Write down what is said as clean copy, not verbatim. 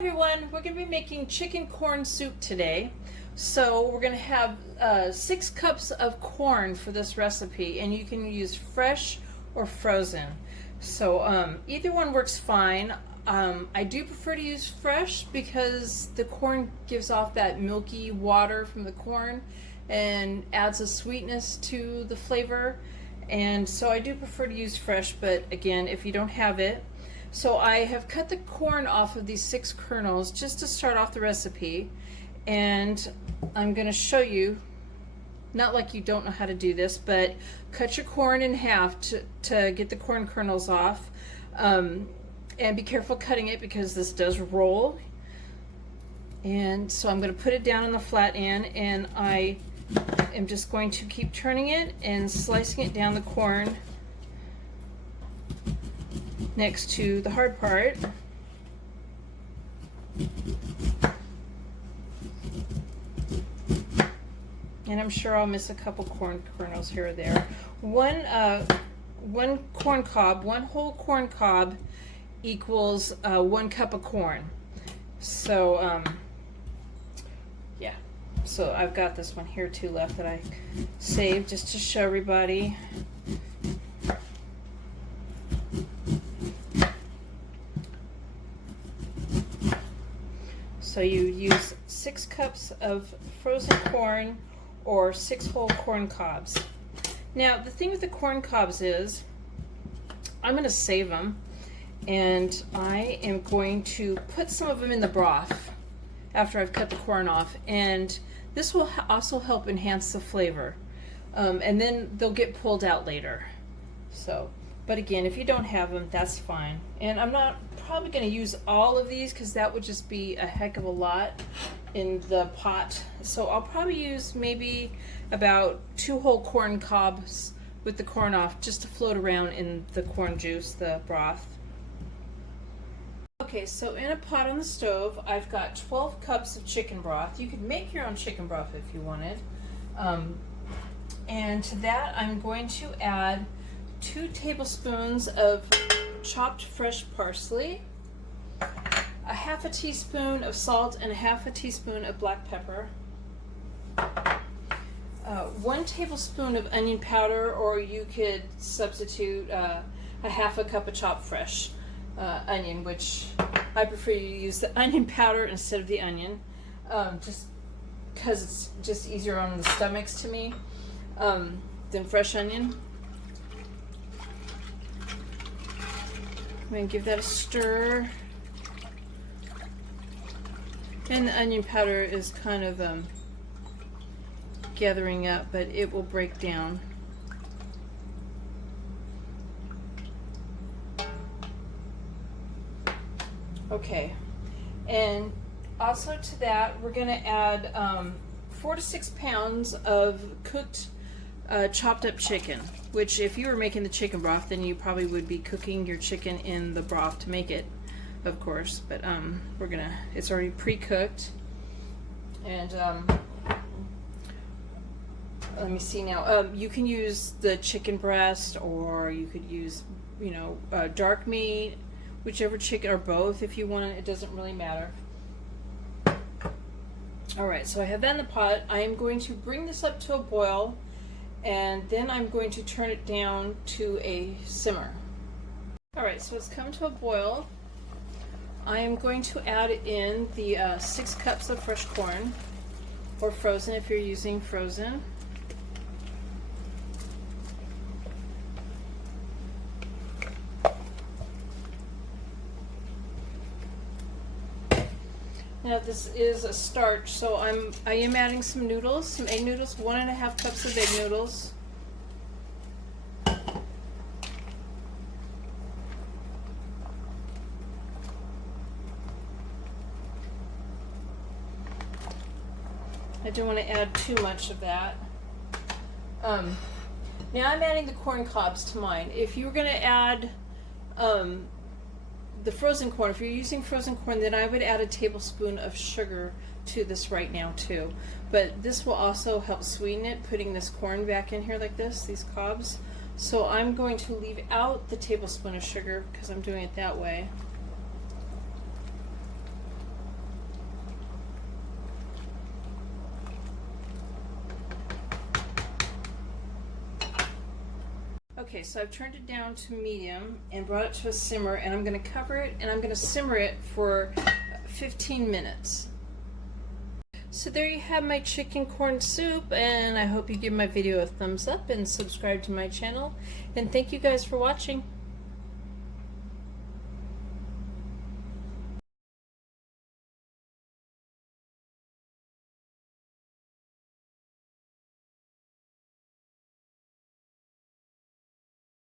Everyone, we're going to be making chicken corn soup today. So we're going to have 6 cups of corn for this recipe, and you can use fresh or frozen. So either one works fine. I do prefer to use fresh because the corn gives off that milky water from the corn and adds a sweetness to the flavor. And so I do prefer to use fresh, but again, if you don't have it. So I have cut the corn off of these 6 kernels just to start off the recipe, and I'm going to show you, not like you don't know how to do this, but cut your corn in half to get the corn kernels off, and be careful cutting it because this does roll. And so I'm going to put it down on the flat end, and I am just going to keep turning it and slicing it down the corn next to the hard part. And I'm sure I'll miss a couple corn kernels here or there. One corn cob, one whole corn cob equals 1 cup of corn. So yeah, so I've got this one here too left that I saved just to show everybody. So you use 6 cups of frozen corn or 6 whole corn cobs. Now the thing with the corn cobs is I'm going to save them, and I am going to put some of them in the broth after I've cut the corn off, and this will also help enhance the flavor, and then they'll get pulled out later. So, but again, if you don't have them, that's fine. And I'm not probably going to use all of these because that would just be a heck of a lot in the pot. So I'll probably use maybe about 2 whole corn cobs with the corn off just to float around in the corn juice, the broth. Okay, so in a pot on the stove, I've got 12 cups of chicken broth. You could make your own chicken broth if you wanted. And to that, I'm going to add 2 tablespoons of chopped fresh parsley, a half a teaspoon of salt, and a half a teaspoon of black pepper, 1 tablespoon of onion powder, or you could substitute a half a cup of chopped fresh onion, which I prefer you use the onion powder instead of the onion, just because it's just easier on the stomachs to me than fresh onion. I'm going to give that a stir. And the onion powder is kind of gathering up, but it will break down. Okay, and also to that, we're going to add 4 to 6 pounds of cooked chopped up chicken, which if you were making the chicken broth, then you probably would be cooking your chicken in the broth to make it, of course, but it's already pre-cooked. And let me see now, you can use the chicken breast, or you could use, dark meat, whichever chicken, or both if you want. It doesn't really matter. Alright, so I have that in the pot. I am going to bring this up to a boil, and then I'm going to turn it down to a simmer. Alright, so it's come to a boil. I am going to add in the 6 cups of fresh corn, or frozen if you're using frozen. Now this is a starch, so I am adding some noodles, some egg noodles, 1.5 cups of egg noodles. I don't want to add too much of that. Now I'm adding the corn cobs to mine. If you were going to add the frozen corn, if you're using frozen corn, then I would add a tablespoon of sugar to this right now too. But this will also help sweeten it, putting this corn back in here like this, these cobs. So I'm going to leave out the tablespoon of sugar because I'm doing it that way. Okay, so I've turned it down to medium and brought it to a simmer, and I'm going to cover it and I'm going to simmer it for 15 minutes. So there you have my chicken corn soup, and I hope you give my video a thumbs up and subscribe to my channel. And thank you guys for watching.